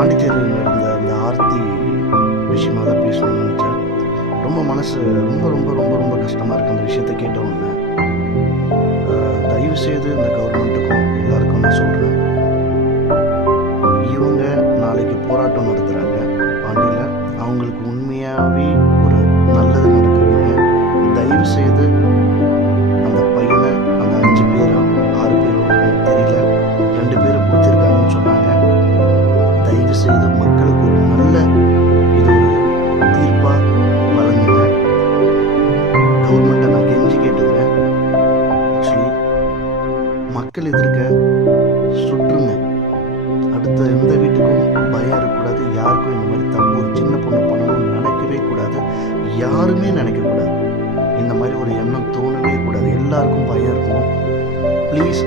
பாண்டிச்சேரியில் நடந்த அந்த ஆர்த்தி விஷயமாக தான் பேசணும்னு நினச்சேன். ரொம்ப மனசு ரொம்ப ரொம்ப ரொம்ப ரொம்ப கஷ்டமாக இருக்குது அந்த விஷயத்தை கேட்ட உடனே. தயவுசெய்து இந்த கவர்மெண்ட்டுக்கும் எல்லாருக்கும் நான் சொல்கிறேன், இவங்க நாளைக்கு போராட்டம் நடத்துகிறாங்க பாண்டியில். அவங்களுக்கு உண்மையாகவே ஒரு நல்லது நடக்குவீங்க. தயவுசெய்து அந்த பையனை, அந்த 5 பேரோ 6 பேரோ எனக்கு தெரியல, 2 பேரை பிடிச்சிருக்காங்கன்னு சொன்னாங்க. தயவுசெய்து மக்களுக்கு ஒரு நல்ல இது ஒரு தீர்ப்பாக வழங்குங்க. கவர்மெண்ட்டை நான் கெஞ்சி கேட்டுக்கிறேன். ஆக்சுவலி மக்கள் எதிர்க்க சுற்றுங்க. அடுத்த எந்த வீட்டுக்கும் பயம் இருக்கக்கூடாது. யாருக்கும் இந்த மாதிரி தப்பு ஒரு சின்ன பொண்ணு பண்ணணும்னு நினைக்கவே கூடாது. யாருமே நினைக்கக்கூடாது. இந்த மாதிரி ஒரு எண்ணம் தோணவே கூடாது. எல்லாருக்கும் பயம் இருக்கணும். ப்ளீஸ்